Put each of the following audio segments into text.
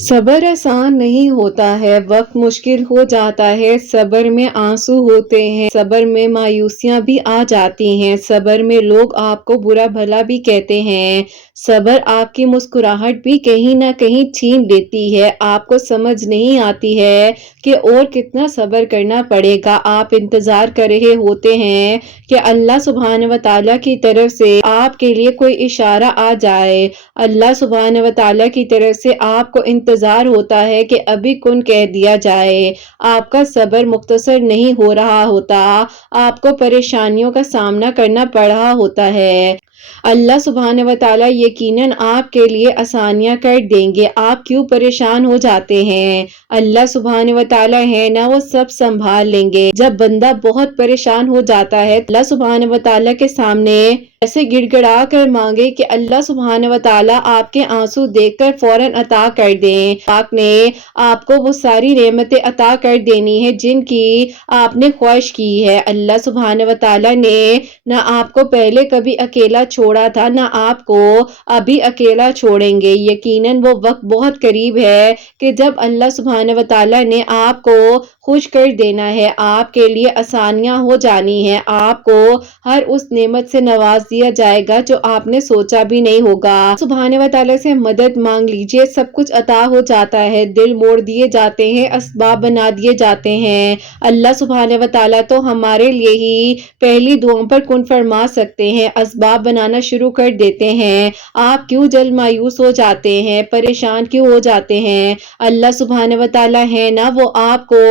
صبر آسان نہیں ہوتا ہے، وقت مشکل ہو جاتا ہے، صبر میں آنسو ہوتے ہیں، صبر میں مایوسیاں بھی آ جاتی ہیں، صبر میں لوگ آپ کو برا بھلا بھی کہتے ہیں، صبر آپ کی مسکراہٹ بھی کہیں نہ کہیں چھین لیتی ہے، آپ کو سمجھ نہیں آتی ہے کہ اور کتنا صبر کرنا پڑے گا، آپ انتظار کر رہے ہوتے ہیں کہ اللہ سبحانہ و تعالیٰ کی طرف سے آپ کے لیے کوئی اشارہ آ جائے، اللہ سبحانہ و تعالیٰ کی طرف سے آپ کو انتظار ہوتا ہے کہ ابھی کن کہہ دیا جائے، آپ کا صبر مختصر نہیں ہو رہا ہوتا، آپ کو پریشانیوں کا سامنا کرنا پڑ رہا ہوتا ہے۔ اللہ سبحانہ و تعالیٰ یقیناً آپ کے لیے آسانیاں کر دیں گے، آپ کیوں پریشان ہو جاتے ہیں؟ اللہ سبحانہ و تعالیٰ ہے نا، وہ سب سنبھال لیں گے۔ جب بندہ بہت پریشان ہو جاتا ہے اللہ سبحانہ و تعالیٰ کے سامنے ایسے گڑ گڑا کر مانگے کہ اللہ سبحانہ و تعالیٰ آپ کے آنسو دیکھ کر فوراً عطا کر دیں، پاک نے آپ کو وہ ساری نعمتیں عطا کر دینی ہے جن کی آپ نے خواہش کی ہے۔ اللہ سبحانہ و تعالیٰ نے نہ آپ کو پہلے کبھی اکیلا چھوڑا تھا، نہ آپ کو ابھی اکیلا چھوڑیں گے، یقیناً وہ وقت بہت قریب ہے کہ جب اللہ سبحانہ و تعالیٰ نے آپ کو خوش کر دینا ہے، آپ کے لیے آسانیاں ہو جانی ہے، آپ کو ہر اس نعمت سے نواز دیا جائے گا جو آپ نے سوچا بھی نہیں ہوگا۔ سبحانہ و تعالیٰ سے مدد مانگ لیجئے، سب کچھ عطا ہو جاتا ہے، دل موڑ دیے جاتے ہیں، اسباب بنا دیے جاتے ہیں۔ اللہ سبحانہ و تعالیٰ تو ہمارے لیے ہی پہلی دعاؤں پر کن فرما سکتے ہیں، اسباب بنانا شروع کر دیتے ہیں۔ آپ کیوں جلد مایوس ہو جاتے ہیں، پریشان کیوں ہو جاتے ہیں؟ اللہ سبحانہ و تعالیٰ ہے نا، وہ آپ کو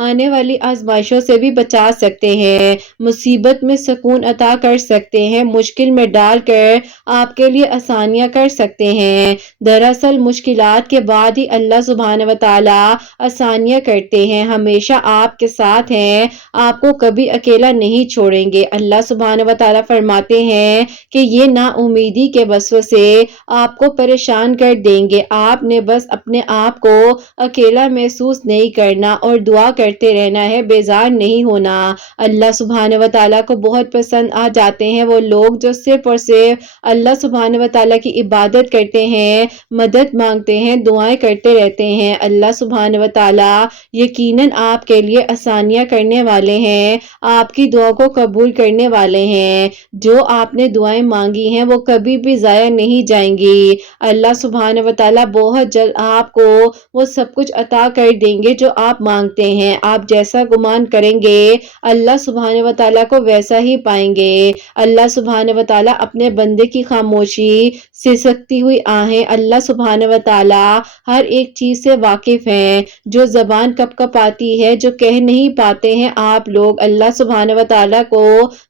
آنے والی آزمائشوں سے بھی بچا سکتے ہیں، مصیبت میں سکون عطا کر سکتے ہیں، مشکل میں ڈال کر آپ کے لیے آسانیاں کر سکتے ہیں۔ دراصل مشکلات کے بعد ہی اللہ سبحانہ و تعالیٰ آسانیاں کرتے ہیں، ہمیشہ آپ کے ساتھ ہیں، آپ کو کبھی اکیلا نہیں چھوڑیں گے۔ اللہ سبحانہ و تعالیٰ فرماتے ہیں کہ یہ نا امیدی کے وسوسے آپ کو پریشان کر دیں گے، آپ نے بس اپنے آپ کو اکیلا محسوس نہیں کرنا اور دعا کرتے رہنا ہے، بیزار نہیں ہونا۔ اللہ سبحانہ و تعالیٰ کو بہت پسند آ جاتے ہیں وہ لوگ جو صرف اور صرف اللہ سبحانہ و تعالیٰ کی عبادت کرتے ہیں، مدد مانگتے ہیں، دعائیں کرتے رہتے ہیں۔ اللہ سبحانہ و تعالیٰ یقیناً آپ کے لیے آسانیاں کرنے والے ہیں، آپ کی دعا کو قبول کرنے والے ہیں، جو آپ نے دعائیں مانگی ہیں وہ کبھی بھی ضائع نہیں جائیں گی۔ اللہ سبحانہ و تعالیٰ بہت جلد آپ کو وہ سب کچھ عطا کر دیں گے جو آپ مانگتے ہیں، آپ جیسا گمان کریں گے اللہ سبحانہ و تعالیٰ کو ویسا ہی پائیں گے۔ اللہ سبحانہ و تعالیٰ اپنے بندے کی خاموشی سسکتی ہوئی آہیں، اللہ سبحانہ و تعالیٰ ہر ایک چیز سے واقف ہیں، جو زبان کپ کپ آتی ہے، جو کہہ نہیں پاتے ہیں آپ لوگ، اللہ سبحانہ و تعالیٰ کو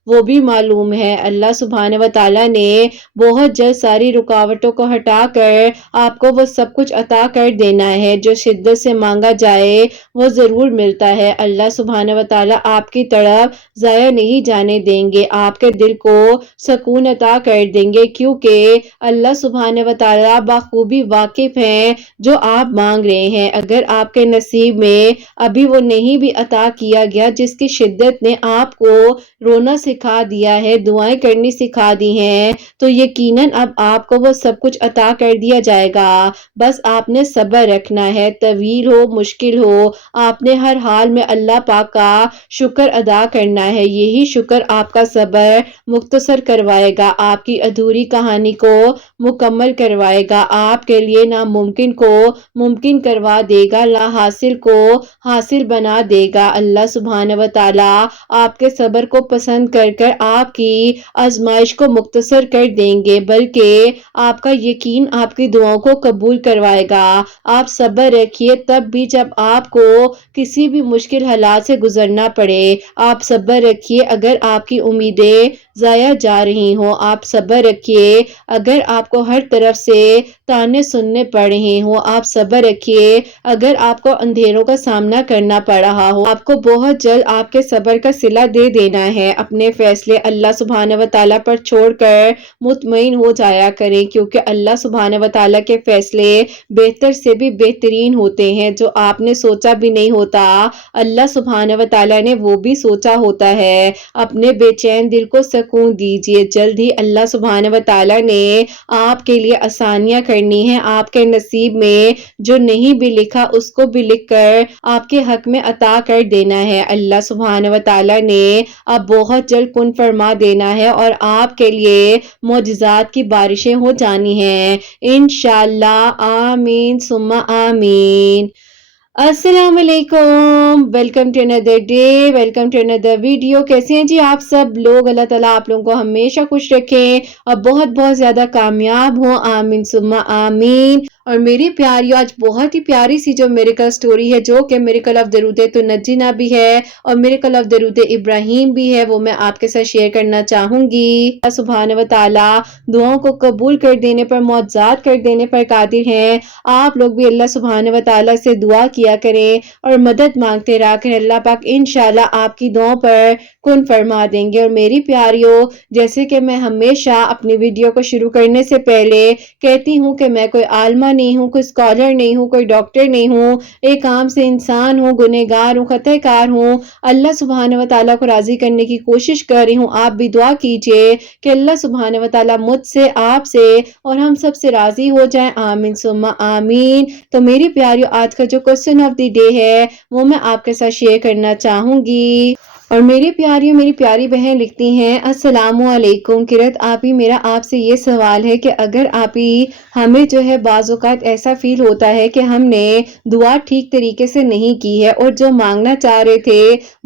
وہ بھی معلوم ہے۔ اللہ سبحانہ و تعالیٰ نے بہت جلد ساری رکاوٹوں کو ہٹا کر آپ کو وہ سب کچھ عطا کر دینا ہے، جو شدت سے مانگا جائے وہ ضرور ملتا ہے۔ اللہ سبحانہ و تعالیٰ آپ کی طرف ضائع نہیں جانے دیں گے، آپ کے دل کو سکون عطا کر دیں گے، کیونکہ اللہ سبحانہ و تعالیٰ بخوبی واقف ہیں جو آپ مانگ رہے ہیں۔ اگر آپ کے نصیب میں ابھی وہ نہیں بھی عطا کیا گیا جس کی شدت نے آپ کو رونا سکھا دیا ہے، دعائیں کرنی سکھا دی ہیں، تو یقیناً اب آپ کو وہ سب کچھ عطا کر دیا جائے گا، بس آپ نے صبر رکھنا ہے، طویل ہو مشکل ہو، آپ نے ہر حال میں اللہ پاک کا شکر ادا کرنا ہے، یہی شکر آپ کا صبر مختصر کروائے گا، آپ کی ادھوری کہانی کو مکمل کروائے گا، آپ کے لیے ناممکن کو ممکن کروا دے گا، لا حاصل کو حاصل بنا دے گا۔ اللہ سبحانہ و تعالیٰ آپ کے صبر کو پسند کر کر آپ کی آزمائش کو مختصر کر دیں گے، بلکہ آپ کا یقین آپ کی دعاؤں کو قبول کروائے گا۔ آپ صبر رکھیے، تب بھی جب آپ کو کسی بھی مشکل حالات سے گزرنا پڑے، آپ صبر رکھیے اگر آپ کی امیدیں ضائع جا رہی ہوں، آپ صبر رکھیے اگر آپ کو ہر طرف سے تانے سننے پڑ رہے ہوں، آپ صبر رکھیے اگر آپ کو اندھیروں کا سامنا کرنا پڑ رہا ہو، آپ کو بہت جلد آپ کے صبر کا صلہ دے دینا ہے۔ اپنے فیصلے اللہ سبحانہ و تعالیٰ پر چھوڑ کر مطمئن ہو جایا کریں، کیونکہ اللہ سبحانہ و تعالیٰ کے فیصلے بہتر سے بھی بہترین ہوتے ہیں، جو آپ نے سوچا بھی نہیں ہوتا اللہ سبحانہ و تعالیٰ نے وہ بھی سوچا ہوتا ہے۔ اپنے بے چین دل کو سکون دیجیے. جلد ہی اللہ سبحانہ و تعالیٰ نے آپ کے لیے آسانیاں کرنی ہے. آپ کے نصیب میں جو نہیں بھی لکھا اس کو بھی لکھ کر آپ کے حق میں عطا کر دینا ہے. اللہ سبحانہ و تعالیٰ نے اب بہت جلد کن فرما دینا ہے اور آپ کے لیے معجزات کی بارشیں ہو جانی ہیں انشاءاللہ. آمین ثم آمین. السلام علیکم. Welcome to another day, welcome to another video. کیسے ہیں جی آپ سب لوگ؟ اللہ تعالیٰ آپ لوگوں کو ہمیشہ خوش رکھیں اور بہت بہت زیادہ کامیاب ہوں. آمین ثم آمین. اور میری پیاریوں، آج بہت ہی پیاری سی جو میریکل سٹوری ہے، جو کہ میریکل آف درود تنجینا بھی ہے اور میریکل آف درود ابراہیم بھی ہے، وہ میں آپ کے ساتھ شیئر کرنا چاہوں گی. اللہ سبحانہ و تعالیٰ دعاؤں کو قبول کر دینے پر، معجزات کر دینے پر قادر ہیں. آپ لوگ بھی اللہ سبحانہ و تعالیٰ سے دعا کیا کریں اور مدد مانگتے رہا کریں. اللہ پاک انشاءاللہ آپ کی دعاؤں پر کن فرما دیں گے. اور میری پیاریوں، جیسے کہ میں ہمیشہ اپنی ویڈیو کو شروع کرنے سے پہلے کہتی ہوں کہ میں کوئی عالمہ نہیں ہوں، کوئی اسکالر نہیں ہوں، کوئی ڈاکٹر نہیں ہوں، ایک عام سے انسان ہوں، گنہگار ہوں، خطا کار ہوں. اللہ سبحانہ و تعالیٰ کو راضی کرنے کی کوشش کر رہی ہوں. آپ بھی دعا کیجئے کہ اللہ سبحانہ و تعالیٰ مجھ سے، آپ سے اور ہم سب سے راضی ہو جائیں. آمین ثم آمین. تو میری پیاریوں، آج کا جو کوسچن آف دی ڈے ہے وہ میں آپ کے ساتھ شیئر کرنا چاہوں گی. اور میری پیاریوں، میری پیاری بہن لکھتی ہیں، السلام علیکم قرت آپی، میرا آپ سے یہ سوال ہے کہ اگر آپی ہمیں جو ہے بعض اوقات ایسا فیل ہوتا ہے کہ ہم نے دعا ٹھیک طریقے سے نہیں کی ہے اور جو مانگنا چاہ رہے تھے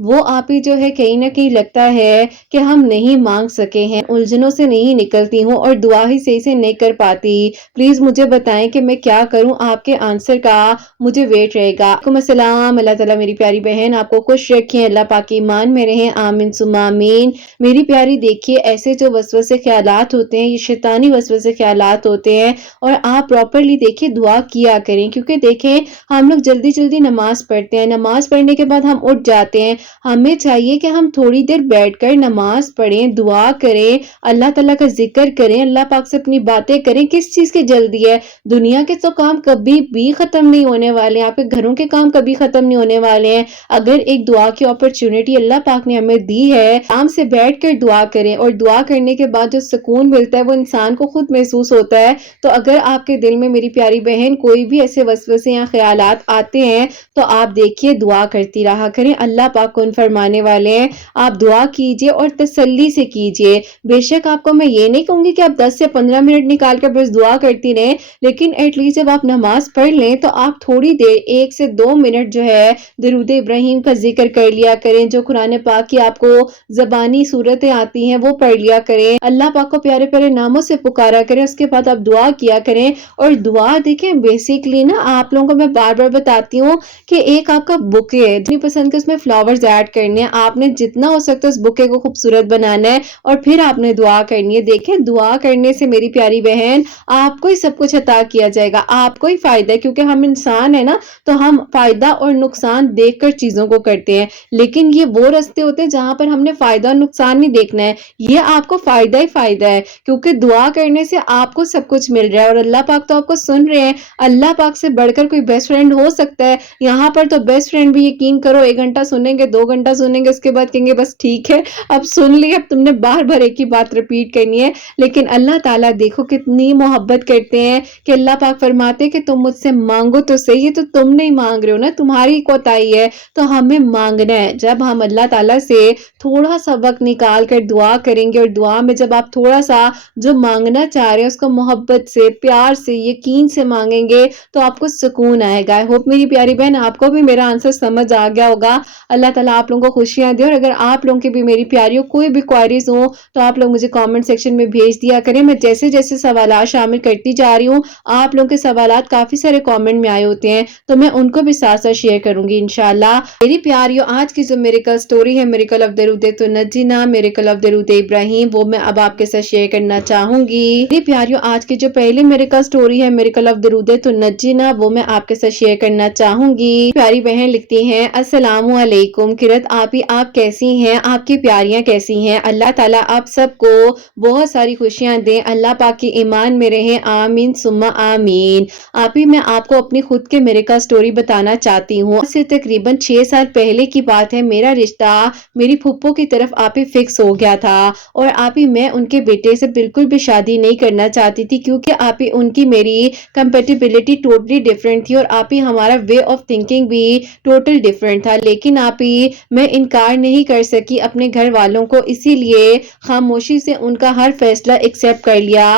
وہ آپی جو ہے کہیں نہ کہیں لگتا ہے کہ ہم نہیں مانگ سکے ہیں، الجھنوں سے نہیں نکلتی ہوں اور دعا ہی صحیح سے نہیں کر پاتی. پلیز مجھے بتائیں کہ میں کیا کروں. آپ کے آنسر کا مجھے ویٹ رہے گا. وعلیکم السلام. اللہ تعالیٰ میری پیاری بہن آپ کو خوش رکھیں، اللہ پاک کی ایمان میں رہیں. آمین ثم آمین. میری پیاری دیکھیے، ایسے جو وسوسے خیالات ہوتے ہیں یہ شیطانی وسوسے خیالات ہوتے ہیں اور آپ پراپرلی دیکھیے دعا کیا کریں. کیونکہ دیکھیں ہم لوگ جلدی جلدی نماز پڑھتے ہیں، نماز پڑھنے کے بعد ہم اٹھ جاتے ہیں. ہمیں چاہیے کہ ہم تھوڑی دیر بیٹھ کر نماز پڑھیں، دعا کریں، اللہ تعالیٰ کا ذکر کریں، اللہ پاک سے اپنی باتیں کریں. کس چیز کی جلدی ہے؟ دنیا کے تو کام کبھی بھی ختم نہیں ہونے والے ہیں، آپ کے گھروں کے کام کبھی ختم نہیں ہونے والے ہیں. اگر ایک دعا کی اپرچونٹی اللہ پاک نے ہمیں دی ہے، آرام سے بیٹھ کر دعا کریں اور دعا کرنے کے بعد جو سکون ملتا ہے وہ انسان کو خود محسوس ہوتا ہے. تو اگر آپ کے دل میں میری پیاری بہن کوئی بھی ایسے وسوسے یا خیالات آتے ہیں تو آپ دیکھیے دعا کرتی رہا کریں، اللہ پاک کن فرمانے والے ہیں. آپ دعا کیجئے اور تسلی سے کیجئے. بے شک آپ کو میں یہ نہیں کہوں گی کہ آپ 10 سے 15 منٹ نکال کر بس دعا کرتی رہیں، لیکن ایٹ لیسٹ جب آپ نماز پڑھ لیں تو آپ تھوڑی دیر 1 سے 2 منٹ جو ہے درود ابراہیم کا ذکر کر لیا کریں. جو قرآن پاک کی آپ کو زبانی صورتیں آتی ہیں وہ پڑھ لیا کریں، اللہ پاک کو پیارے پیارے ناموں سے پکارا کریں. اس کے بعد آپ دعا کیا کریں. اور دعا دیکھیں بیسیکلی نا آپ لوگوں کو میں بار بار بتاتی ہوں کہ ایک آپ کا بکے ہے، جتنی پسند کے اس میں فلاورز ایڈ کرنے ہیں، آپ نے جتنا ہو سکتا ہے اس بکے کو خوبصورت بنانا ہے اور پھر آپ نے دعا کرنی ہے. دیکھیں دعا کرنے سے میری پیاری بہن آپ کو ہی سب کچھ عطا کیا جائے گا، آپ کو ہی فائدہ ہے. کیونکہ ہم انسان ہیں نا تو ہم فائدہ اور نقصان دیکھ کر چیزوں کو کرتے ہیں، لیکن یہ وہ راستے ہوتے ہیں جہاں پر ہم نے فائدہ اور نقصان نہیں دیکھنا ہے. یہ آپ کو فائدہ ہی فائدہ ہے کیونکہ دعا کرنے سے آپ کو سب کچھ مل رہا ہے اور اللہ پاک تو آپ کو سن رہے ہیں. اللہ پاک سے بڑھ کر کوئی بیسٹ فرینڈ ہو سکتا ہے؟ یہاں پر تو بیسٹ فرینڈ بھی یقین کرو 1 گھنٹہ سنیں گے، 2 گھنٹہ سنیں گے، اس کے بعد کہیں گے بس ٹھیک ہے اب سن لی، اب تم نے بار بار ایک ہی بات ریپیٹ کرنی ہے. لیکن اللہ تعالیٰ دیکھو کتنی محبت کرتے ہیں کہ اللہ پاک فرماتے کہ تم مجھ سے مانگو تو صحیح، تو تم نہیں مانگ رہے ہو نا، تمہاری کوتاہی ہے. تو ہمیں مانگنا ہے. جب ہم اللہ تعالیٰ سے تھوڑا سا وقت نکال کر دعا کریں گے اور دعا میں جب آپ تھوڑا سا جو مانگنا چاہ رہے ہیں اس کو محبت سے، پیار سے، یقین سے مانگیں گے تو آپ کو سکون آئے گا. ہوپ میری پیاری بہن آپ کو بھی میرا آنسر سمجھ آ گیا ہوگا. اللہ تعالیٰ آپ لوگوں کو خوشیاں دے. اور اگر آپ لوگوں کی بھی میری پیاریوں کوئی بھی کوائریز ہوں تو آپ لوگ مجھے کامنٹ سیکشن میں بھیج دیا کریں. میں جیسے جیسے سوالات شامل کرتی جا رہی ہوں، آپ لوگوں کے سوالات کافی سارے کامنٹ میں آئے ہوتے ہیں تو میں ان کو بھی ساتھ ساتھ شیئر کروں گی انشاءاللہ. میری پیاریوں آج کی جو میریکل سٹوری ہے، میریکل آف درود تنجینا، میریکل آف درود ابراہیم، وہ میں اب آپ کے ساتھ شیئر کرنا چاہوں گی. میری پیاریوں آج کی جو پہلی میریکل سٹوری ہے، میریکل آف درود تنجینا، وہ میں آپ کے ساتھ شیئر کرنا چاہوں گی. پیاری بہن لکھتی ہیں، السلام علیکم قرت آپی، آپ کیسی ہیں؟ آپ کی پیاریاں کیسی ہیں؟ اللہ تعالیٰ آپ سب کو بہت ساری خوشیاں دیں، اللہ پاک کی ایمان میں رہیں. آمین ثم آمین. آپی میں آپ کو اپنی خود کے میریکل سٹوری بتانا چاہتی ہوں. سے تقریباً 6 سال پہلے کی بات ہے. میرا رشتہ رشتہ میری پھپھو کی طرف آپ ہی فکس ہو گیا تھا اور آپ ہی میں ان کے بیٹے سے بالکل بھی شادی نہیں کرنا چاہتی تھی کیونکہ آپ ہی ان کی میری کمپیٹیبلٹی ٹوٹلی ڈفرینٹ تھی اور آپ ہی ہمارا وے آف تھنکنگ بھی ٹوٹل ڈفرینٹ تھا، لیکن آپ ہی میں انکار نہیں کر سکی اپنے گھر والوں کو، اسی لیے خاموشی سے ان کا ہر فیصلہ ایکسپٹ کر لیا۔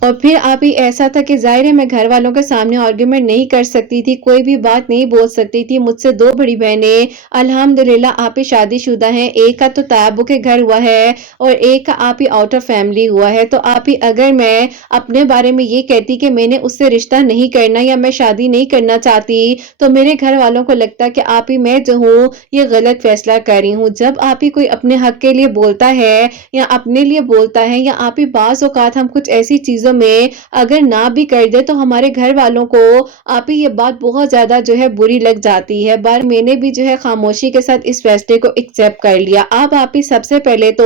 اور پھر آپ ہی ایسا تھا کہ ظاہر ہے میں گھر والوں کے سامنے آرگیومنٹ نہیں کر سکتی تھی، کوئی بھی بات نہیں بول سکتی تھی، مجھ سے 2 بڑی بہنیں الحمدللہ آپ ہی شادی شدہ ہیں، ایک کا تو تابو کے گھر ہوا ہے اور ایک کا آپ ہی آؤٹ آف فیملی ہوا ہے، تو آپ ہی اگر میں اپنے بارے میں یہ کہتی کہ میں نے اس سے رشتہ نہیں کرنا یا میں شادی نہیں کرنا چاہتی تو میرے گھر والوں کو لگتا کہ آپ ہی میں جو ہوں یہ غلط فیصلہ کر رہی ہوں۔ جب آپ ہی کوئی اپنے حق کے لیے بولتا ہے یا اپنے لیے بولتا ہے یا آپ ہی بعض اوقات ہم کچھ ایسی چیزوں میں اگر نہ بھی کر دے تو ہمارے گھر والوں کو آپ ہی یہ بات بہت زیادہ جو ہے بری لگ جاتی ہے، بار میں نے بھی جو ہے خاموشی کے ساتھ اس فیصلے کو ایکسپٹ کر لیا۔ اب آپ ہی سب سے پہلے تو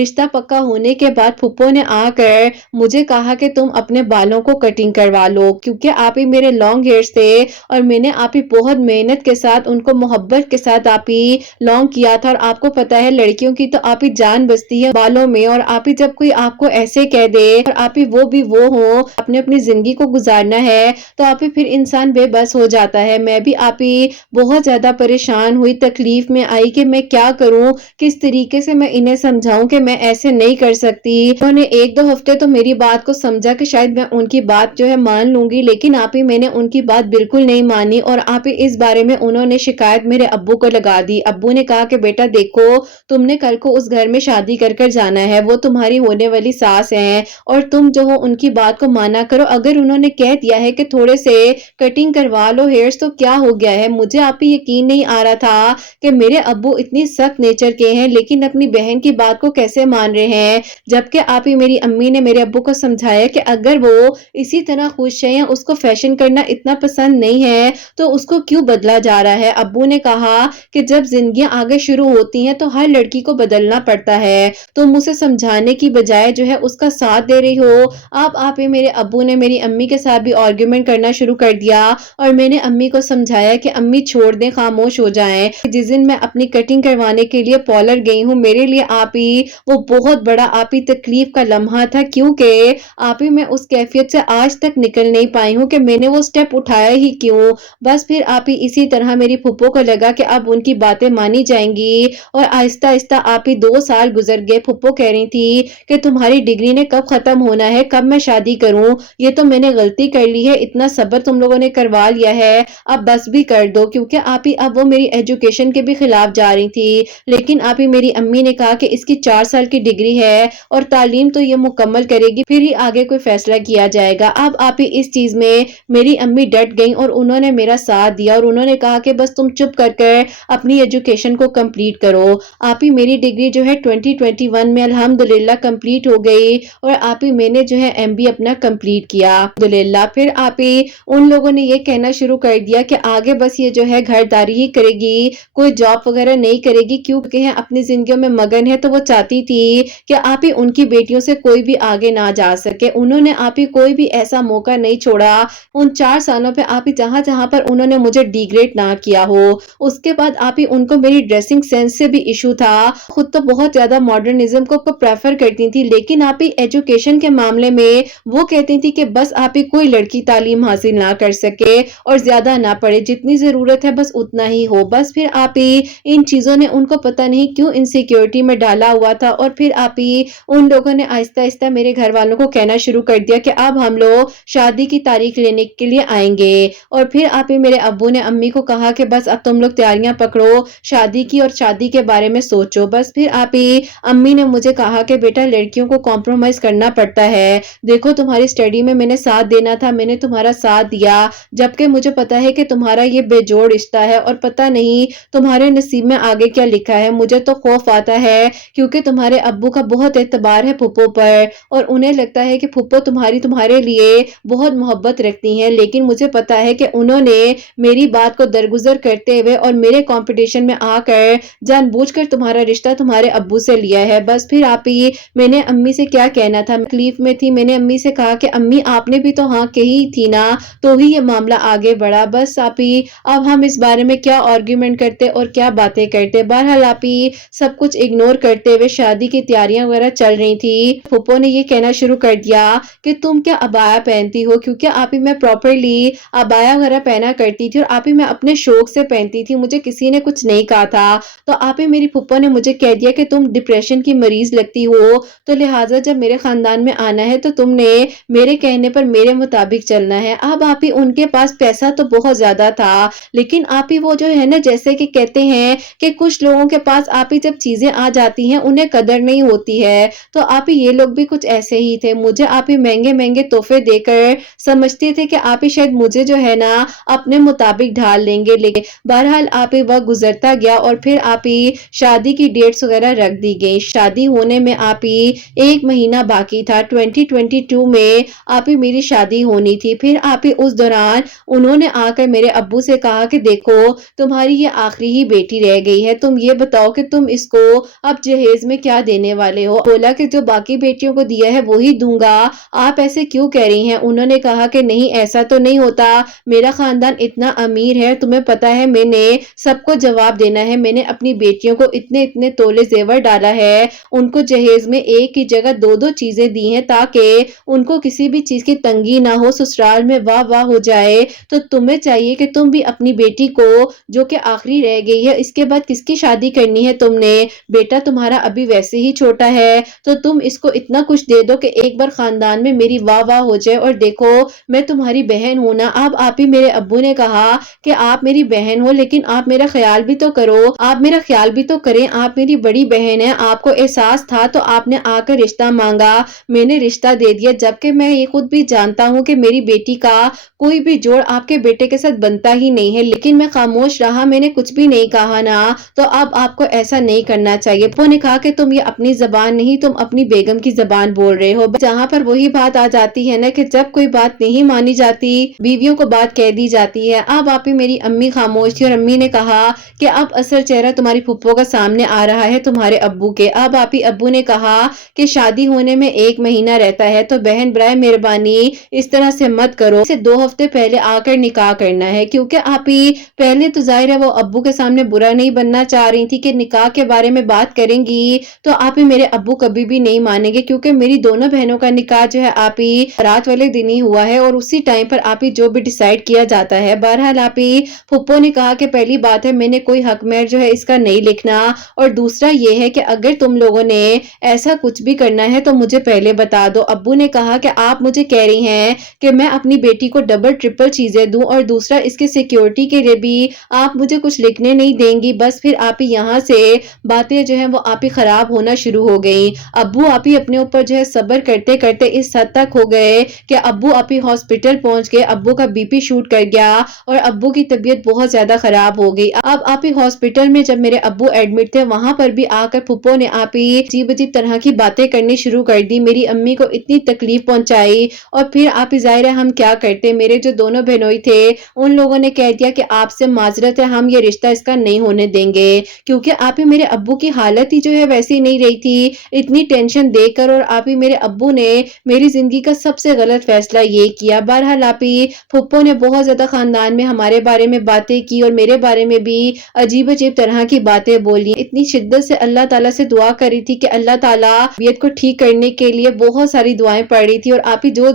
رشتہ پکا ہونے کے بعد پھپھو نے آ کر مجھے کہا کہ تم اپنے بالوں کو کٹنگ کروا لو کیونکہ آپ ہی میرے لانگ ہیئرز تھے اور میں نے آپ ہی بہت محنت کے ساتھ ان کو محبت کے ساتھ آپ ہی لانگ کیا تھا، اور آپ کو پتا ہے لڑکیوں کی تو آپ ہی جان بستی ہے بالوں میں، اور آپ ہی جب کوئی آپ کو ایسے کہہ دے اور آپ ہی وہ بھی وہ ہو اپنی زندگی کو گزارنا ہے تو آپ ہی پھر انسان بے بس ہو جاتا ہے۔ میں بھی آپ ہی بہت زیادہ پریشان ہوئی، تکلیف میں آئی کہ میں کیا کروں، کس طریقے سے میں انہیں سمجھاؤں کہ میں ایسے نہیں کر سکتی۔ انہوں نے 1-2 ہفتے تو میری بات کو سمجھا کہ شاید میں ان کی بات جو ہے مان لوں گی، لیکن آپ ہی میں نے ان کی بات بالکل نہیں مانی اور آپ ہی اس بارے میں انہوں نے شکایت میرے ابو کو لگا دی۔ ابو نے کہا کہ بیٹا دیکھو تم نے کل کو اس گھر میں شادی کر جانا ہے، وہ تمہاری ہونے والی ساس ہیں اور تم جو ہو ان کی بات کو مانا کرو، اگر انہوں نے کہہ دیا ہے کہ تھوڑے سے کٹنگ کروا لو ہیئرز تو کیا ہو گیا ہے۔ مجھے آپ ہی یقین نہیں آ رہا تھا کہ میرے ابو اتنی سخت نیچر کے ہیں لیکن اپنی بہن کی بات کو کیسے مان رہے ہیں، جبکہ آپ ہی میری امی نے میرے ابو کو سمجھایا کہ اگر وہ اسی طرح خوش ہے یا اس کو فیشن کرنا اتنا پسند نہیں ہے تو اس کو کیوں بدلا جا رہا ہے۔ ابو نے کہا کہ جب زندگیاں آگے شروع ہوتی ہیں تو ہر لڑکی کو بدلنا پڑتا ہے، تم اسے سمجھانے کی بجائے جو ہے اس کا ساتھ دے رہی ہو۔ اب آپ ہی میرے ابو نے میری امی کے ساتھ بھی آرگیومنٹ کرنا شروع کر دیا اور میں نے امی کو سمجھایا کہ امی چھوڑ دیں، خاموش ہو جائیں۔ جس دن میں اپنی کٹنگ کروانے کے لیے پارلر گئی ہوں میرے لیے آپ ہی وہ بہت بڑا آپ ہی تکلیف کا لمحہ تھا، کیونکہ آپ ہی میں اس کیفیت سے آج تک نکل نہیں پائی ہوں کہ میں نے وہ سٹیپ اٹھایا ہی کیوں۔ بس پھر آپ ہی اسی طرح میری پھپھو کو لگا کہ اب ان کی باتیں مانی جائیں گی اور آہستہ آہستہ آپ ہی 2 سال گزر گئے۔ پھپھو کہہ رہی تھی کہ تمہاری ڈگری نے کب ختم ہونا ہے، کب میں شادی کروں، یہ تو میں نے غلطی کر لی ہے، اتنا صبر تم لوگوں نے کروا لیا ہے اب بس بھی کر دو، کیونکہ آپ ہی اب وہ میری ایجوکیشن کے بھی خلاف جا رہی تھی۔ لیکن آپ ہی میری امی نے کہا کہ اس کی 4 سال کی ڈگری ہے اور تعلیم تو یہ مکمل کرے گی پھر ہی آگے کوئی فیصلہ کیا جائے گا۔ اب آپ ہی اس چیز میں میری امی ڈٹ گئیں اور انہوں نے میرا ساتھ دیا اور انہوں نے کہا کہ بس تم چپ کر اپنی ایجوکیشن کو کمپلیٹ کرو۔ آپ ہی میری ڈگری جو ہے 2021 میں الحمدللہ کمپلیٹ ہو گئی اور آپ ہی میں نے جو ہے MBA اپنا کمپلیٹ کیا الحمدللہ۔ پھر آپ ہی ان لوگوں نے یہ کہنا شروع کر دیا کہ آگے بس یہ جو ہے گھرداری ہی کرے گی، کوئی جاب وغیرہ نہیں کرے گی کیونکہ اپنی زندگیوں میں مگن ہے، تو وہ چاہتی تھی کہ آپ ہی ان کی بیٹیوں سے کوئی بھی آگے نہ جا سکے۔ انہوں نے آپ ہی کوئی بھی ایسا موقع نہیں چھوڑا ان 4 سالوں پہ آپ ہی جہاں جہاں پر انہوں نے مجھے ڈی گریڈ نہ کیا ہو۔ اس کے بعد آپ ہی ان کو میری ڈریسنگ سینس سے بھی ایشو تھا، خود تو بہت زیادہ ماڈرنزم کو پریفر کرتی تھی لیکن آپ ہی ایجوکیشن کے معاملے میں وہ کہتی تھی کہ بس آپ ہی کوئی لڑکی تعلیم حاصل نہ کر سکے اور زیادہ نہ پڑھے، جتنی ضرورت ہے بس اتنا ہی ہو۔ بس پھر آپ ہی ان چیزوں نے ان کو پتہ نہیں کیوں انسیکیورٹی میں ڈالا ہوا تھا اور پھر آپ ہی ان لوگوں نے آہستہ آہستہ میرے گھر والوں کو کہنا شروع کر دیا کہ اب ہم لوگ شادی کی تاریخ لینے کے لیے آئیں گے۔ اور پھر آپ ہی میرے ابو نے امی کو کہا کہ بس اب تم لوگ تیاریاں پکڑو شادی کی اور شادی کے بارے میں سوچو۔ بس پھر آپ ہی امی نے مجھے کہا کہ بیٹا لڑکیوں کو کمپرومائز کرنا پڑتا ہے، دیکھو تمہاری اسٹڈی میں نے ساتھ دینا تھا، میں نے تمہارا ساتھ دیا، جبکہ مجھے پتا ہے کہ تمہارا یہ بے جوڑ رشتہ ہے اور پتہ نہیں تمہارے نصیب میں آگے کیا لکھا ہے۔ مجھے تو خوف آتا ہے کیونکہ تمہارے ابو کا بہت اعتبار ہے پھپھو پر اور انہیں لگتا ہے کہ پھپھو تمہارے لیے بہت محبت رکھتی ہیں، لیکن مجھے پتا ہے کہ انہوں نے میری بات کو درگزر کرتے ہوئے اور میرے کمپٹیشن میں آ کر جان بوجھ کر تمہارا رشتہ تمہارے ابو سے لیا ہے۔ بس پھر آپ ہی میں نے امی سے کیا کہنا تھا، تکلیف میں تھی، میں نے امی سے کہا کہ امی آپ نے بھی تو ہاں کہی تھی نا، تو ہی یہ معاملہ آگے بڑھا۔ بس آپ ہی اب ہم اس بارے میں کیا آرگیومنٹ کرتے اور کیا باتیں کرتے۔ کرتے. بہرحال آپ ہی سب کچھ اگنور کرتے ہوئے شادی کی تیاریاں وغیرہ چل رہی تھی. پھپھو نے یہ کہنا شروع کر دیا کہ تم کیا ابایا پہنتی ہو، کیونکہ آپ ہی میں پراپرلی ابایا وغیرہ پہنا کرتی تھی اور آپ ہی میں اپنے شوق سے پہنتی تھی، مجھے کسی نے کچھ نہیں کہا تھا. تو آپ ہی میری پھپھو نے مجھے کہہ دیا کہ تم ڈپریشن کی مریض لگتی ہو، تو لہٰذا جب میرے خاندان میں آنا ہے تو تم نے میرے کہنے پر میرے مطابق چلنا ہے. اب آپ ہی ان کے پاس پیسہ تو بہت زیادہ تھا، لیکن آپ ہی وہ جو ہے نا، جیسے کہ کہتے ہیں کہ کچھ لوگوں کے پاس آپ ہی جب چیزیں آ جاتی ہیں انہیں قدر نہیں ہوتی ہے، تو آپ ہی یہ لوگ بھی کچھ ایسے ہی تھے. مجھے آپ ہی مہنگے مہنگے تحفے دے کر سمجھتے تھے کہ آپ ہی شاید مجھے جو ہے نا اپنے مطابق ڈھال لیں گے. لیکن بہرحال آپ ہی وقت گزرتا گیا اور پھر آپ ہی شادی کی ڈیٹس وغیرہ رکھ دی گئی. شادی ہونے میں آپ ہی 1 مہینہ باقی تھا. 2022 میں آپ ہی میری شادی ہونی تھی. پھر آپ ہی اس دوران انہوں نے آ کر میرے ابو سے کہا کہ دیکھو تمہاری یہ آخری ہی بیٹی رہ گئی ہے، تم یہ بتاؤ کہ تم اس کو اب جہیز میں کیا دینے والے ہو. بولا کہ جو باقی بیٹیوں کو دیا ہے وہی دوں گا، آپ ایسے کیوں کہہ رہی ہیں. انہوں نے کہا کہ نہیں ایسا تو نہیں ہوتا، میرا خاندان اتنا امیر ہے، تمہیں پتا ہے میں نے سب کو جواب دینا ہے. میں نے اپنی بیٹیوں کو اتنے اتنے تولے زیور ڈالا ہے، ان کو جہیز میں ایک کی جگہ 2 چیزیں دی ہیں تاکہ ان کو کسی بھی چیز کی تنگی نہ ہو، سسرال میں واہ واہ ہو جائے. تو تمہیں چاہیے کہ تم بھی اپنی بیٹی کو جو کہ آخری رہ گئی ہے، اس کے بعد کس کی شادی کرنی ہے تم نے، بیٹا تمہارا ابھی ویسے ہی چھوٹا ہے، تو تم اس کو اتنا کچھ دے دو کہ ایک بار خاندان میں میری واہ واہ ہو جائے. اور دیکھو میں تمہاری بہن ہوں نا. اب آپ ہی میرے ابو نے کہا کہ آپ میری بہن ہو لیکن آپ میرا خیال بھی تو کرو، آپ میرا خیال بھی تو کریں، آپ میری بڑی بہن ہے. آپ کو احساس تھا تو آپ نے آ کر رشتہ مانگا، میں نے رشتہ دے دیا، جبکہ میں یہ خود بھی جانتا ہوں کہ میری بیٹی کا کوئی بھی جوڑ آپ کے بیٹے کے ساتھ بنتا ہی نہیں ہے، لیکن میں خاموش رہا، میں نے کچھ بھی نہیں کہا نا. تو اب آپ کو ایسا نہیں کرنا چاہیے. وہ نے کہا کہ تم یہ اپنی زبان نہیں، تم اپنی بیگم کی زبان بول رہے ہو. جہاں پر وہی بات آ جاتی ہے نا کہ جب کوئی بات نہیں مانی جاتی بیویوں کو بات کہہ دی جاتی ہے. اب آپ ہی میری امی خاموش تھی اور امی نے کہا کہ اب اصل چہرہ تمہاری پھپھو کا سامنے آ رہا ہے، تمہارے ابو کے. اب آپ ہی ابو نے کہا کہ شادی ہونے میں 1 مہینہ رہتا ہے تو بہن برائے مہربانی اس طرح سے مت کرو، اسے 2 ہفتے پہلے آ کر نکاح کرنا ہے. کیونکہ آپ ہی پہلے تو ظاہر ہے وہ ابو کے سامنے برا نہیں بننا چاہ رہی تھی کہ نکاح کے بارے میں بات کریں گی تو آپ ہی میرے ابو کبھی بھی نہیں مانیں گے، کیونکہ میری دونوں بہنوں کا نکاح جو ہے آپ ہی رات والے دن ہی ہوا ہے اور اسی ٹائم پر آپ ہی جو بھی ڈیسائیڈ کیا جاتا ہے. بہرحال آپ ہی پھپھو نے کہا کہ پہلی بات ہے میں نے کوئی حق مہر جو ہے اس کا نہیں لکھنا، اور دوسرا یہ ہے کہ اگر تم لوگوں نے ایسا کچھ بھی کرنا ہے تو مجھے پہلے بتا دو. ابو نے کہا کہ آپ مجھے کہہ رہی ہیں کہ میں اپنی بیٹی کو ڈبل ٹرپل چیزیں دوں، اور دوسرا اس کے سیکیورٹی کے لیے بھی آپ مجھے کچھ لکھنے نہیں دیں گی. بس پھر آپ ہی یہاں سے باتیں جو ہیں وہ آپ ہی خراب ہونا شروع ہو گئی. ابو آپ ہی اپنے اوپر جو ہے صبر کرتے کرتے اس حد تک ہو گئے کہ ابو آپ ہی ہاسپٹل پہنچ گئے. ابو کا بی پی شوٹ کر گیا اور ابو کی طبیعت بہت زیادہ خراب ہو گئی. اب آپ ہی ہاسپٹل میں جب میرے ابو ایڈمٹ تھے وہاں پر بھی آ کر پھپھو نے آپ ہی عجیب عجیب طرح کی باتیں کرنی شروع کر دی، میری امی کو اتنی تکلیف پہنچائی. اور پھر آپ ہی ظاہر ہے ہم کیا کرتے، میرے جو دونوں بہنوئی تھے ان لوگوں نے کہہ دیا کہ آپ سے معذرت ہے، ہم یہ رشتہ اس کا نہیں ہونے دیں گے. کیونکہ آپ ہی میرے ابو کی حالت ہی جو ہے ویسی نہیں رہی تھی اتنی ٹینشن دے کر، اور آپ ہی میرے ابو نے میری زندگی کا سب سے غلط فیصلہ یہ کیا. بہرحال آپ ہی پھپھو نے بہت زیادہ خاندان میں ہمارے بارے میں باتیں کی اور میرے بارے میں بھی عجیب عجیب طرح کی باتیں بولی. اتنی شدت سے اللہ تعالیٰ سے دعا کری تھی کہ اللہ تعالیٰ طبیعت کو ٹھیک کرنے کے لیے بہت ساری دعائیں پڑھ رہی تھی. اور آپ ہی جو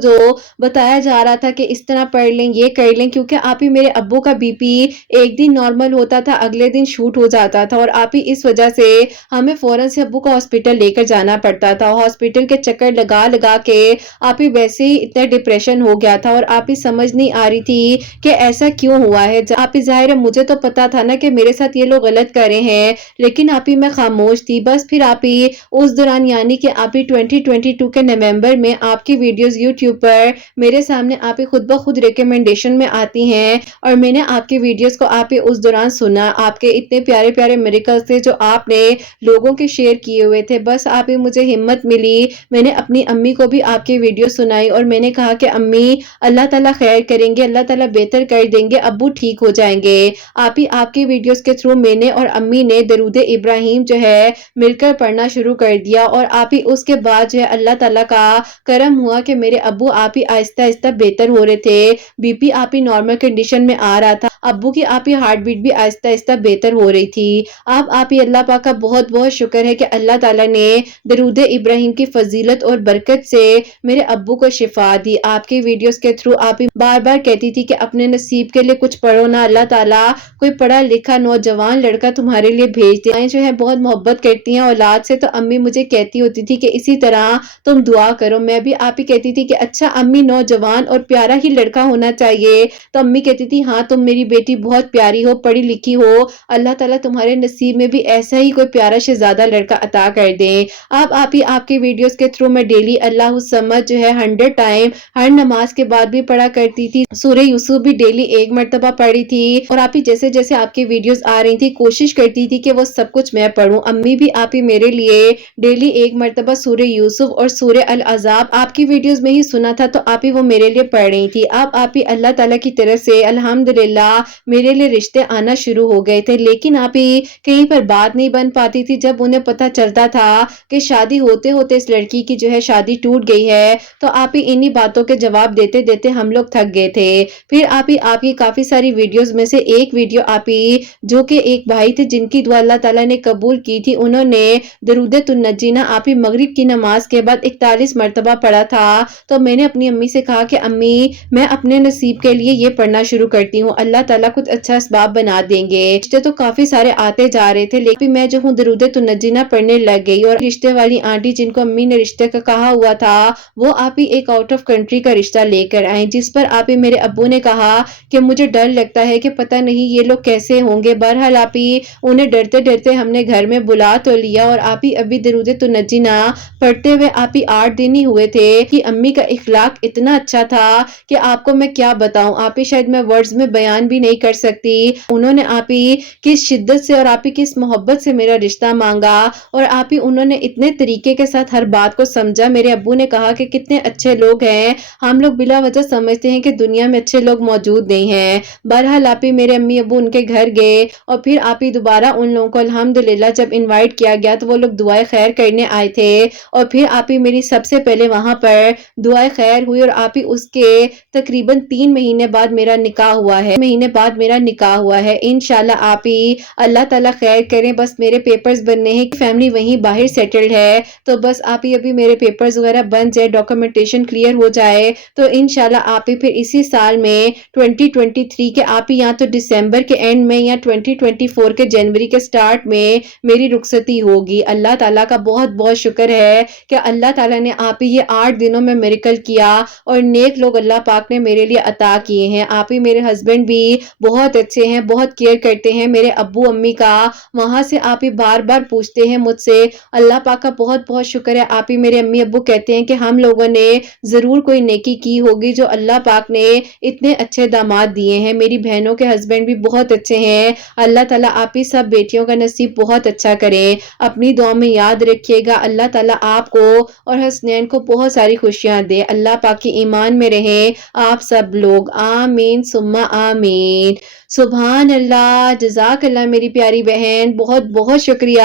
بتایا جا رہا تھا کہ اس طرح پڑھ لیں یہ کر لیں، کیونکہ آپ ہی میرے ابو کا بی پی ایک دن نارمل ہوتا تھا اگلے دن شوٹ ہو جاتا تھا، اور آپ ہی اس وجہ سے ہمیں فوراً سے ابو کو ہاسپٹل لے کر جانا پڑتا تھا. ہاسپٹل کے چکر لگا لگا کے آپ ہی ویسے ہی اتنا ڈپریشن ہو گیا تھا اور آپ ہی سمجھ نہیں آ رہی تھی کہ ایسا کیوں ہوا ہے. آپ ہی ظاہر ہے مجھے تو پتا تھا نا کہ میرے ساتھ یہ لوگ غلط کر رہے ہیں، لیکن آپ ہی میں خاموش تھی. بس پھر آپ ہی اس دوران یعنی کہ آپ ہی 2022 کے نومبر میں آپ کی ویڈیوز یوٹیوب پر میرے سامنے آپ ہی خود بخود ریکمنڈیشن میں آتی ہیں، اور میں نے آپ کی ویڈیوز کو آپ ہی اس دوران سنا. آپ کے اتنے پیارے پیارے میریکلز تھے جو آپ نے لوگوں کے شیئر کیے ہوئے تھے. بس آپ ہی مجھے ہمت ملی، میں نے اپنی امی کو بھی آپ کی ویڈیو سنائی اور میں نے کہا کہ امی اللہ تعالیٰ خیر کریں گے، اللہ تعالیٰ بہتر کر دیں گے، ابو ٹھیک ہو جائیں گے. آپ ہی آپ کی ویڈیوز کے تھرو میں نے اور امی نے درود ابراہیم جو ہے مل کر پڑھنا شروع کر دیا، اور آپ ہی اس کے بعد جو ہے اللہ تعالیٰ کا کرم ہوا کہ میرے ابو آپ ہی آہستہ آہستہ بہتر ہو رہے تھے. بی پی آپ ہی نارمل کنڈیشن میں آ رہا تھا. ابو کی آپ ہی ہارٹ بیٹ بھی آہستہ آہستہ بہتر ہو رہی تھی۔ آپ ہی اللہ پاک کا بہت بہت شکر ہے کہ اللہ تعالیٰ نے درود ابراہیم کی فضیلت اور برکت سے میرے ابو کو شفا دی۔ آپ کی ویڈیوز کے تھرو آپ ہی بار بار کہتی تھی کہ اپنے نصیب کے لیے کچھ پڑھو نا، اللہ تعالیٰ کوئی پڑھا لکھا نوجوان لڑکا تمہارے لیے بھیج دے۔ مائیں جو ہے بہت محبت کرتی ہیں اولاد سے، تو امی مجھے کہتی ہوتی تھی کہ اسی طرح تم دعا کرو۔ میں بھی آپ ہی کہتی تھی کہ اچھا امی نوجوان اور پیارا ہی لڑکا ہونا چاہیے، تو امی کہتی تھی ہاں تم میری بیٹی بہت پیاری ہو، پڑھی لکھی ہو، اللہ تعالیٰ تمہارے نصیب میں بھی ایسا ہی کوئی پیارا شہزادہ لڑکا عطا کر دے۔ آپ ہی آپ کی ویڈیوز کے تھرو میں ڈیلی اللہ الصمد جو ہے 100 ٹائم ہر نماز کے بعد بھی پڑھا کرتی تھی۔ سورہ یوسف بھی ڈیلی 1 مرتبہ پڑھی تھی، اور آپ ہی جیسے جیسے آپ کی ویڈیوز آ رہی تھی کوشش کرتی تھی کہ وہ سب کچھ میں پڑھوں۔ امی بھی آپ ہی میرے لیے ڈیلی 1 مرتبہ سورہ یوسف اور سورہ الاحزاب آپ کی ویڈیوز میں ہی سنا تھا، تو آپ ہی وہ میرے لیے پڑھ رہی تھی۔ آپ ہی اللہ تعالیٰ کی طرف سے الحمدللہ میرے لیے رشتے آنا شروع ہو گئے تھے، لیکن آپ ہی کہیں پر بات نہیں بن پاتی تھی۔ جب انہیں پتہ چلتا تھا کہ شادی ہوتے ہوتے اس لڑکی کی جو ہے شادی ٹوٹ گئی ہے، تو آپ ہی انہی باتوں کے جواب دیتے دیتے ہم لوگ تھک گئے تھے۔ پھر آپ ہی کافی ساری ویڈیوز میں سے ایک ویڈیو آپ ہی جو کہ ایک بھائی تھے جن کی دعا اللہ تعالیٰ نے قبول کی تھی، انہوں نے درود النجینہ آپ ہی مغرب کی نماز کے بعد 41 مرتبہ پڑھا تھا۔ تو میں نے اپنی امی سے کہا کہ امی میں اپنے نصیب کے لیے یہ پڑھنا شروع کرتی ہوں، اللہ تعالیٰ کچھ اچھا اسباب بنا دیں گے۔ رشتے تو کافی سارے آتے جا رہے تھے، لیکن میں جو ہوں درود النجینہ پڑھنے لگ گئی، اور رشتے والی آنٹی جن کو امی نے رشتے کا کہا ہوا تھا وہ آپ ہی ایک آؤٹ آف کنٹری کا رشتہ لے کر آئے، جس پر آپ ہی میرے ابو نے کہا کہ مجھے ڈر لگتا ہے کہ پتہ نہیں یہ لوگ کیسے ہوں گے۔ بہرحال آپ ہی انہیں ڈرتے ڈرتے ہم نے گھر میں بلا تو لیا، اور آپ ہی ابھی درود النجینہ پڑھتے ہوئے آپ ہی 8 دن ہی ہوئے تھے کہ امی کا اخلاق اتنا اچھا تھا کہ آپ کو میں کیا بتاؤں، آپ ہی شاید میں ورڈز میں بیان بھی نہیں کر سکتی۔ انہوں نے آپ ہی کس شدت سے اور آپ ہی کس محبت سے میرا رشتہ مانگا، اور آپ ہی انہوں نے اتنے طریقے کے ساتھ ہر بات کو سمجھا۔ میرے ابو نے کہا کہ کتنے اچھے لوگ ہیں، ہم لوگ بلا وجہ سمجھتے ہیں کہ دنیا میں اچھے لوگ موجود نہیں ہیں۔ بہرحال آپ ہی میرے امی ابو ان کے گھر گئے، اور پھر آپ ہی دوبارہ ان لوگوں کو الحمدللہ جب انوائٹ کیا گیا تو وہ لوگ دعائے خیر کرنے آئے تھے، اور پھر آپ ہی میری سب سے پہلے وہاں پر دعائے خیر ہوئی، اور آپ ہی اس کے تقریباً 3 مہینے بعد میرا نکاح ہوا ہے۔ انشاءاللہ آپ ہی اللہ تعالیٰ خیر کریں، بس میرے پیپرز بننے ہیں، فیملی وہیں باہر سیٹلڈ ہے، تو بس آپ ہی ابھی میرے پیپرز وغیرہ بن جائے، ڈاکومنٹیشن کلیئر ہو جائے، تو انشاءاللہ آپ ہی پھر اسی سال میں 2023 کے آپ ہی یا تو دسمبر کے اینڈ میں یا 2024 کے جنوری کے سٹارٹ میں میری رخصتی ہوگی۔ اللہ تعالیٰ کا بہت بہت شکر ہے کہ اللہ تعالیٰ نے آپ ہی یہ 8 دنوں میں میریکل کیا، اور نیک لوگ اللہ پاک نے میرے لیے عطا کیے ہیں۔ آپ ہی میرے ہسبینڈ بھی بہت اچھے ہیں، بہت کیئر کرتے ہیں میرے ابو امی کا، وہاں سے آپ ہی بار بار پوچھتے ہیں مجھ سے۔ اللہ پاک کا بہت بہت شکر ہے، آپ ہی میرے امی ابو کہتے ہیں کہ ہم لوگوں نے ضرور کوئی نیکی کی ہوگی جو اللہ پاک نے اتنے اچھے داماد دیے ہیں۔ میری بہنوں کے ہسبینڈ بھی بہت اچھے ہیں، اللہ تعالیٰ آپ ہی سب بیٹیوں کا نصیب بہت اچھا کرے۔ اپنی دعا میں یاد رکھیے گا، اللہ تعالیٰ آپ کو اور حسنین کو بہت ساری خوشیاں دے، اللہ پاک کی ایمان میں رہیں آپ سب لوگ، آمین ثم آمین۔ سبحان اللہ، جزاک اللہ میری پیاری بہن، بہت بہت شکریہ۔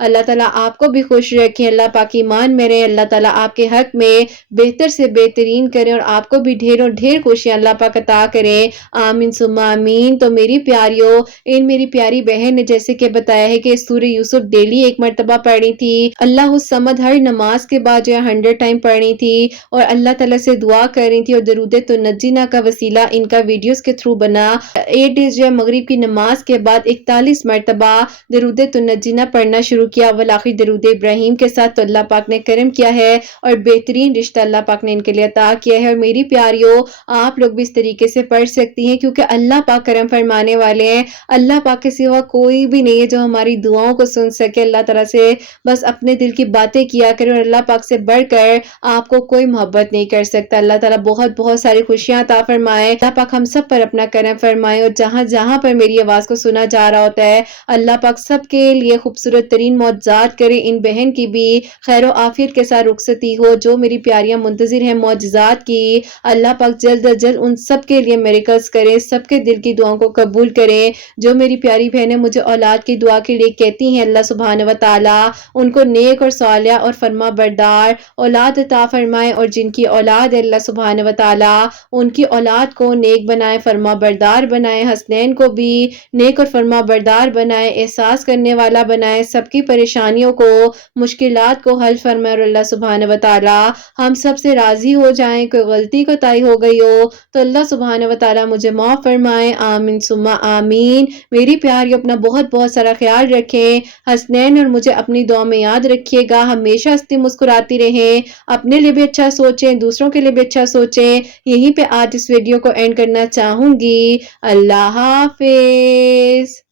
اللہ تعالیٰ آپ کو بھی خوش رکھے، اللہ پاک ایمان میں رہے، اللہ تعالیٰ آپ کے حق میں بہتر سے بہترین کرے، اور آپ کو بھی ڈھیروں ڈھیر خوشیاں اللہ پاک عطا کرے، آمین ثم آمین۔ تو میری پیاریوں، میری پیاری بہن نے جیسے کہ بتایا ہے کہ سورہ یوسف ڈیلی 1 مرتبہ پڑھنی تھی، اللہ الصمد ہر نماز کے بعد جو ہے 100 ٹائم پڑھنی تھی، اور اللہ تعالیٰ سے دعا کر رہی تھی، اور درود النجینہ کا وسیلہ ان کا ویڈیوز کے تھرو بنا۔ 8 ڈیز جو ہے مغرب کی نماز کے بعد 41 مرتبہ درود النجینہ پڑھنا شروع کیا، والآخر درود ابراہیم کے ساتھ، تو اللہ پاک نے کرم کیا ہے، اور بہترین رشتہ اللہ پاک نے ان کے لیے عطا کیا ہے۔ اور میری پیاریوں، آپ لوگ بھی اس طریقے سے پڑھ سکتی ہیں، کیونکہ اللہ پاک کرم فرمانے والے ہیں، اللہ پاک کے سوا کوئی بھی نہیں ہے جو ہماری دعاؤں کو سن سکے۔ اللہ تعالیٰ سے بس اپنے دل کی باتیں کیا کریں، اور اللہ پاک سے بڑھ کر آپ کو کوئی محبت نہیں کر سکتا۔ اللہ تعالیٰ بہت بہت ساری خوشیاں عطا فرمائے، اللہ پاک ہم سب پر اپنا کرم فرمائے، اور جہاں جہاں پر میری آواز کو سنا جا رہا ہوتا ہے اللہ پاک سب کے لیے خوبصورت ترین معجزات کرے، ان بہن کی بھی خیر و عافیت کے ساتھ رخصتی ہو، جو میری پیاریاں منتظر ہیں معجزات کی، اللہ پاک جلد از جلد ان سب کے لیے میریکلز کرے، سب کے دل کی دعاؤں کو قبول کرے۔ جو میری پیاری بہنیں مجھے اولاد کی دعا کے لیے کہتی ہیں، اللہ سبحانہ و تعالیٰ ان کو نیک اور صالحہ اور فرما بردار اولاد عطا فرمائے، اور جن کی اولاد ہے اللہ سبحانہ و تعالیٰ ان کی اولاد کو نیک بنائے، فرما بردار بردار بنائے، حسنین کو بھی نیک اور فرما بردار بنائے، احساس کرنے والا بنائے، سب کی پریشانیوں کو، مشکلات کو حل فرمائے، اور اللہ سبحانہ وتعالی ہم سب سے راضی ہو جائیں۔ کوئی غلطی کوتاہی ہو گئی ہو تو اللہ سبحانہ وتعالی مجھے معاف فرمائے، آمین ثم آمین۔ میری پیاری اپنا بہت بہت سارا خیال رکھیں، حسنین اور مجھے اپنی دعا میں یاد رکھیے گا، ہمیشہ ہنستی مسکراتی رہیں، اپنے لیے بھی اچھا سوچیں، دوسروں کے لیے بھی اچھا سوچیں۔ یہیں پہ آج اس ویڈیو کو اینڈ کرنا چاہوں گی۔ اللہ حافظ۔